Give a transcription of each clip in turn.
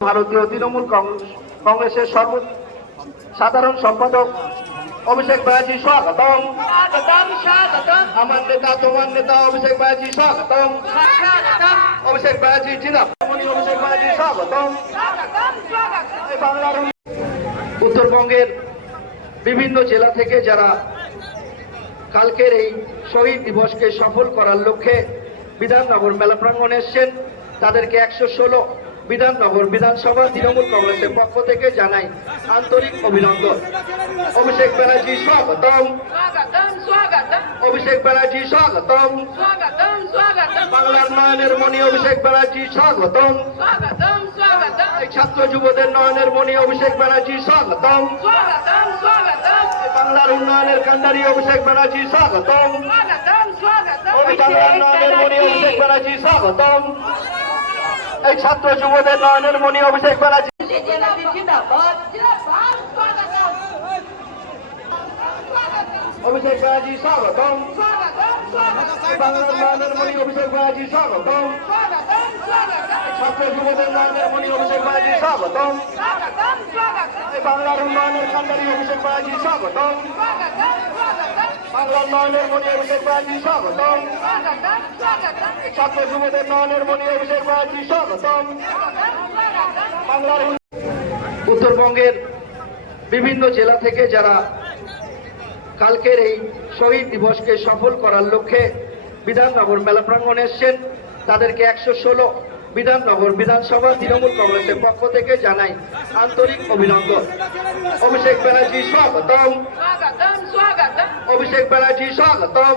ভারতীয় তৃণমূল কংগ্রেস কংগ্রেসের সর্ব সাধারণ সম্পাদক অভিষেক ব্যানার্জি স্বাগতম। আমার নেতা তোমার নেতা অভিষেক ব্যানার্জি স্বাগতম। অভিষেক ব্যানার্জি জিনা অভিষেক ব্যানার্জি স্বাগতম। বাংলার উত্তরবঙ্গের বিভিন্ন জেলা থেকে যারা কালকের এই শহীদ দিবসকে সফল করার লক্ষ্যে বিধাননগর মেলা প্রাঙ্গণে এসছেন তাদেরকে একশো ষোলো বিধাননগর বিধানসভা তৃণমূল কংগ্রেসের পক্ষ থেকে জানাই আন্তরিক অভিনন্দন। অভিষেক ব্যানার্জি স্বাগতম। অভিষেক ব্যানার্জি স্বাগতম। বাংলার নয়নের মণি অভিষেক ব্যানার্জি স্বাগতম। ছাত্র যুবদের নয়নের মণি অভিষেক ব্যানার্জি স্বাগতম। বাংলার উন্নয়নের কান্ডারি অভিষেক ব্যানার্জি স্বাগতম। স্বাগতম স্বাগতম। বাংলার নয়নের মণি অভিষেক ব্যানার্জি স্বাগতম। এই ছাত্র যুবদের নয়নের মণি অভিষেক ব্যানার্জি। বাংলার উন্নয়নের কান্ডারি অভিষেক ব্যানার্জি, স্বাগতম। বাংলার নয়নের মণি অভিষেক ব্যানার্জি, স্বাগতম। ছাত্র যুবদের নয়নের মণি অভিষেক ব্যানার্জি স্বাগতম। বাংলার উত্তরবঙ্গের বিভিন্ন জেলা থেকে যারা কালকের এই শহীদ দিবসকে সফল করার লক্ষ্যে বিধাননগর মেলা প্রাঙ্গণে এসছেন, তাদেরকে একশো ষোলো বিধাননগর বিধানসভা তৃণমূল কংগ্রেসের পক্ষ থেকে জানাই আন্তরিক অভিনন্দন। অভিষেক ব্যানার্জি স্বাগতম। অভিষেক ব্যানার্জি স্বাগতম।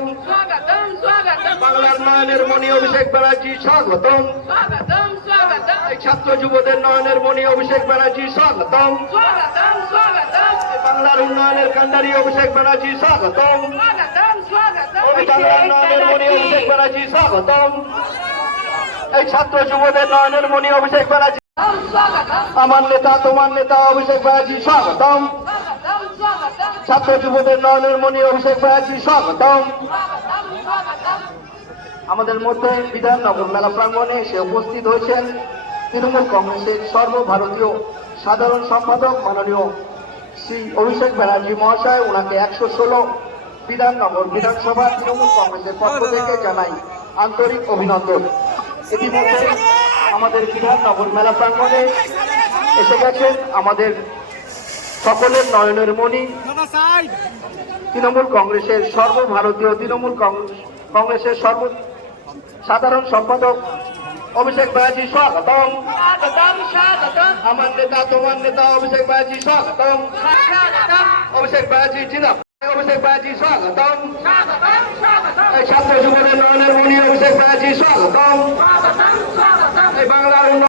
বাংলার নয়নের মণি অভিষেক ব্যানার্জি স্বাগতম। ছাত্র যুবদের নয়নের মণি অভিষেক ব্যানার্জি স্বাগতম। বাংলার উন্নয়নের কান্ডারি অভিষেক ব্যানার্জি স্বাগতম। বাংলার নয়নের মণি অভিষেক ব্যানার্জি স্বাগতম। এই ছাত্র যুবদের নয়নের মণি অভিষেক ব্যানার্জি। আমার নেতা তোমার নেতা অভিষেক ব্যানার্জি স্বাগতম। ছাত্র যুবদের নয়নের মণি অভিষেক ব্যানার্জি স্বাগতম। আমাদের মধ্যে বিধাননগর মেলা প্রাঙ্গণে এসে উপস্থিত হয়েছেন তৃণমূল কংগ্রেসের সর্বভারতীয় সাধারণ সম্পাদক মাননীয় শ্রী অভিষেক ব্যানার্জি মহাশয়। ওনাকে একশো ষোলো বিধাননগর বিধানসভা তৃণমূল কংগ্রেসের পক্ষ থেকে জানাই আন্তরিক অভিনন্দন। ইতিমধ্যে আমাদের বিধাননগর মেলা প্রাঙ্গণে এসে গেছেন আমাদের সকলের নয়নের মণি। তৃণমূল কংগ্রেসের সর্বভারতীয় তৃণমূল কংগ্রেস কংগ্রেসের সর্ব সাধারণ সম্পাদক অভিষেক ব্যানার্জি স্বাগতম। আমার নেতা তোমার নেতা অভিষেক ব্যানার্জি স্বাগতম। অভিষেক ব্যানার্জি জিনা অভিষেক ব্যানার্জি স্বাগতম। ছাত্র যুবদের নয়নের মণি অভিষেক ব্যানার্জি স্বাগতম।